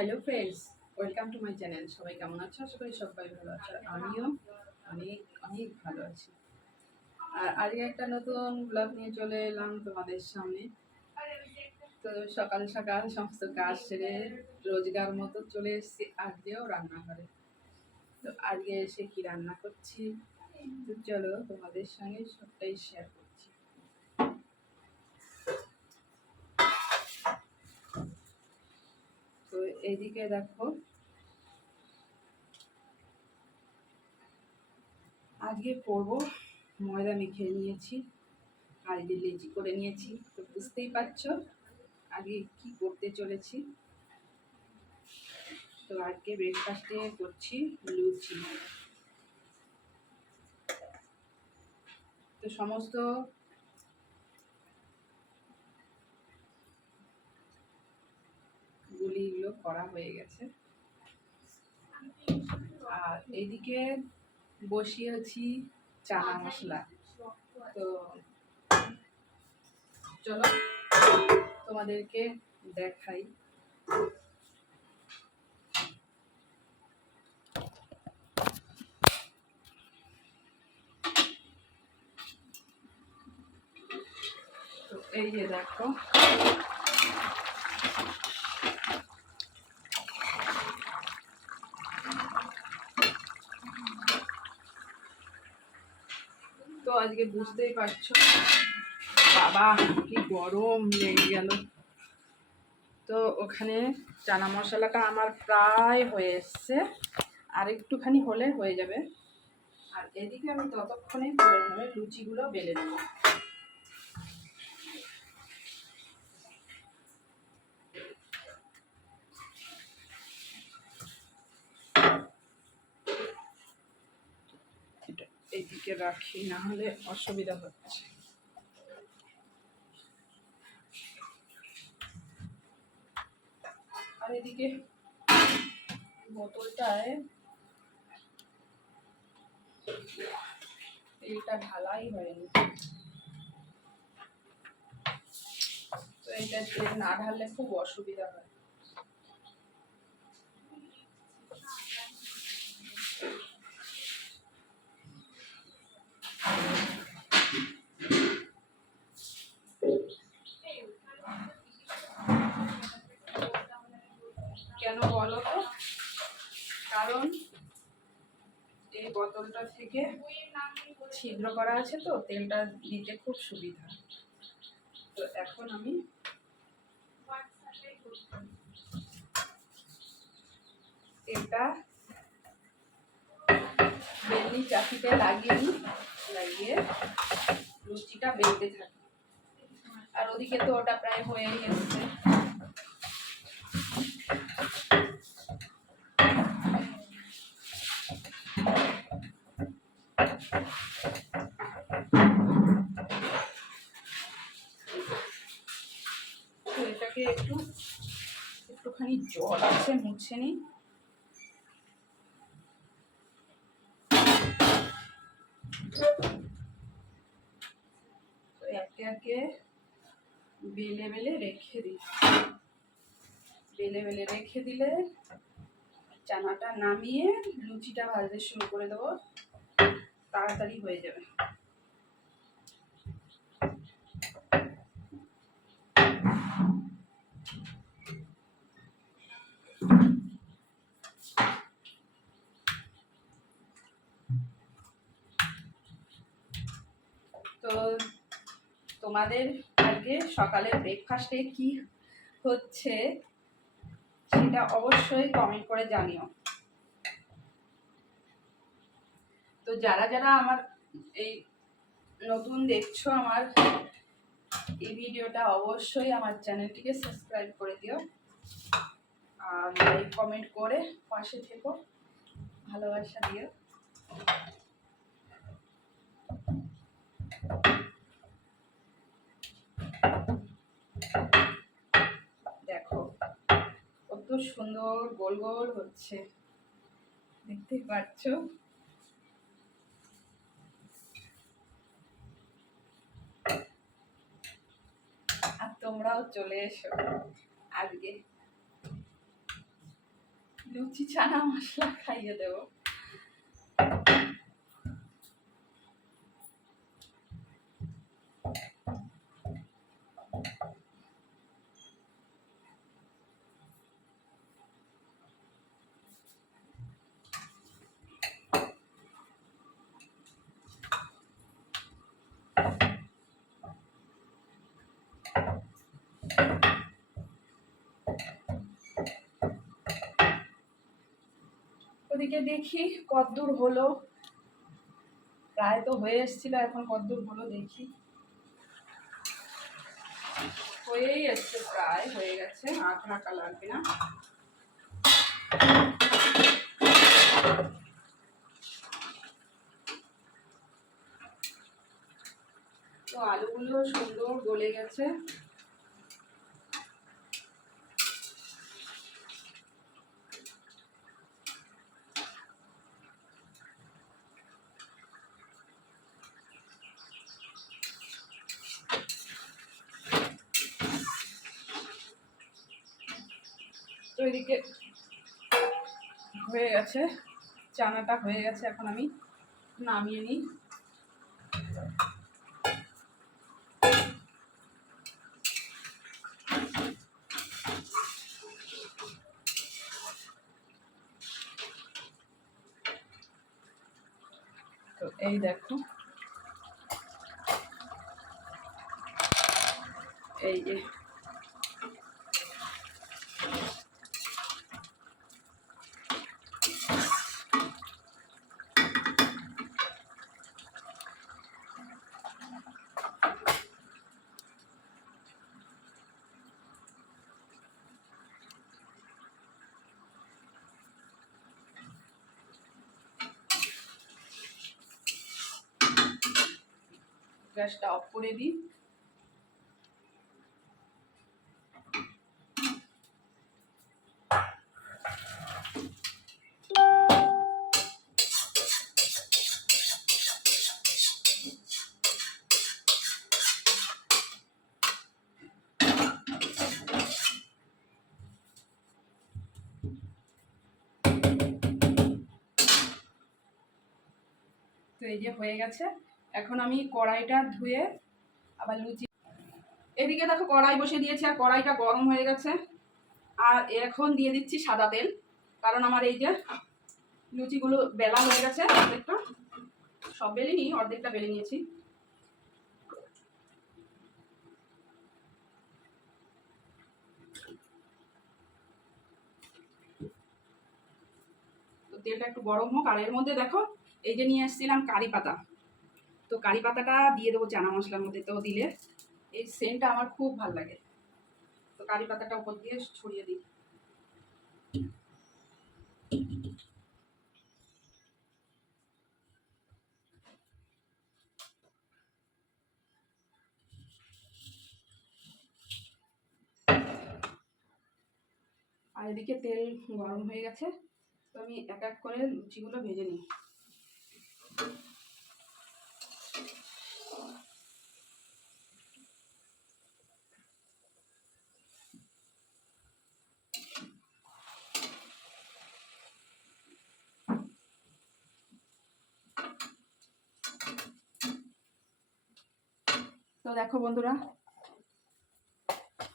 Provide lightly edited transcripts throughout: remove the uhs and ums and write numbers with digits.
Hello friends, welcome to my channel. সবাই কেমন আছো? আশা করি সবাই ভালো আছো। আর আমিও অনেক অনেক ভালো আছি। আর আজকে একটা নতুন ব্লগ নিয়ে চলে এলাম তোমাদের সামনে। তো সকাল সকাল সমস্ত কাজ সেরে রোজগার মতো চলে এসেছি আজকেও রান্নাঘরে। তো আজকে এসে কি রান্না করছি, তো চলো তোমাদের সঙ্গে সবটাই শেয়ার করছি। তো এইদিকে দেখো, আজকে করবো ময়দা মেখে নিয়েছি, আর এই যে লেচি করে নিয়েছি। তো বুঝতেই পারছো আগে কি করতে চলেছি। তো আজকে ব্রেকফাস্টে করছি লুচি। তো সমস্ত গুলিগুলো করা হয়ে গেছে। আর এইদিকে বসিয়েছি চানা মশলা। তো চলো তোমাদেরকে দেখাই। তো এই যে দেখো, তো আজকে বুঝতেই পারছো বাবা কি গরম লেগে গেল। তো ওখানে চানা মশলাটা আমার প্রায় হয়ে এসছে, আর একটুখানি হলে হয়ে যাবে। আর এদিকে আমি ততক্ষণে করে নেবে লুচিগুলো বেলে নেব। এদিকে রাখি, না হলে অসুবিধা হচ্ছে। আর এদিকে বোতলটায় তেলটা ঢালাই হয়নি, তো এইটা তেল না ঢাললে খুব অসুবিধা হয়। কেন বলো তো? কারণ এই বোতলটা থেকে ছিদ্র করা আছে, তো তেলটা দিতে খুব সুবিধা। তো এখন আমি তেলটা বেলনি চাকিতে লাগিয়ে লুচিটা বেলতে থাকি। আর ওদিকে তো ওটা প্রায় হয়েই এসছে। তো এটাকে একটুখানি জল আছে মুছে নিই। একে একে বেলে বেলে রেখে দিই। বেলে বেলে রেখে দিলে চানাটা নামিয়ে লুচিটা ভাজতে শুরু করে দেবো, তাড়াতাড়ি হয়ে যাবে। তো তোমাদের আজকে সকালে ব্রেকফাস্টে কি হচ্ছে সেটা অবশ্যই কমেন্ট করে জানিও। তো যারা যারা আমার এই নতুন দেখছো আমার এই ভিডিওটা, অবশ্যই আমার চ্যানেলটিকে সাবস্ক্রাইব করে দিও, আর লাইক কমেন্ট করে পাশে থেকো, ভালোবাসা দিও। দেখো কত সুন্দর গোল গোল হচ্ছে, দেখতে পাচ্ছ? আর তোমরাও চলে এসো আজকে। লুচি চানা মশলা খাইয়ে দেবো। ওদিকে দেখি কতদূর হলো, প্রায় তো হয়ে এসেছিল, এখন কতদূর হলো দেখি। হয়েই এসছে, প্রায় হয়ে গেছে, আর ঢাকা লাগবে না। তো আলুগুলো সুন্দর গলে গেছে। তো এদিকে হয়ে গেছে, চানাটা হয়ে গেছে, এখন আমি নামিয়ে নিই। তো এই দেখো, এই যে গ্যাসটা অফ করে দিই। তো এই যে হয়ে গেছে, এখন আমি কড়াইটা ধুয়ে আবার লুচি, এদিকে দেখো কড়াই বসে দিয়েছি, আর কড়াইটা গরম হয়ে গেছে। আর এখন দিয়ে দিচ্ছি সাদা তেল, কারণ আমার এই যে লুচিগুলো বেলা হয়ে গেছে, অর্ধেকটা, সব বেলিনি, অর্ধেকটা বেলে নিয়েছি। তো তেলটা একটু গরম হোক, আর এর মধ্যে দেখো এই যে নিয়ে এসেছিলাম কারি পাতা, তো কারি পাতাটা দিয়ে দেবো চানা মশলার মধ্যে। তো দিলে এই সেন্টটা আমার খুব ভালো লাগে, তো কারি পাতাটা উপর দিয়ে ছড়িয়ে দিই। আর এদিকে তেল গরম হয়ে গেছে, তো আমি এক এক করে লুচিগুলো ভেজে নিই। তো দেখো বন্ধুরা,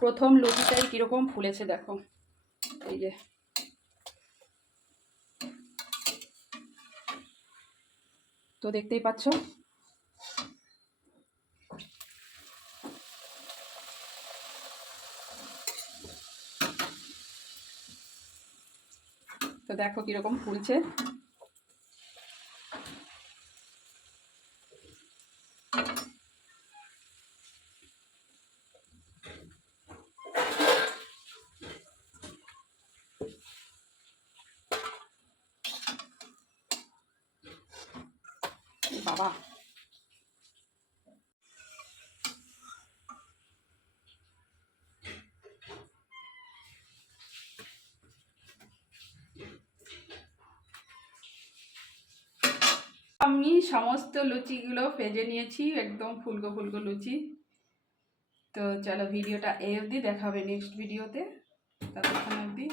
প্রথম লুচিটাই কিরকম ফুলেছে দেখো, এই যে তো দেখতেই পাচ্ছ। তো দেখো কিরকম ফুলছে। বাবা, আমি সমস্ত লুচিগুলো ভেজে নিয়েছি, একদম ফুলকো ফুলকো লুচি। তো চলো ভিডিওটা এই অবধি, দেখা হবে নেক্সট ভিডিওতে, ততক্ষণ অবধি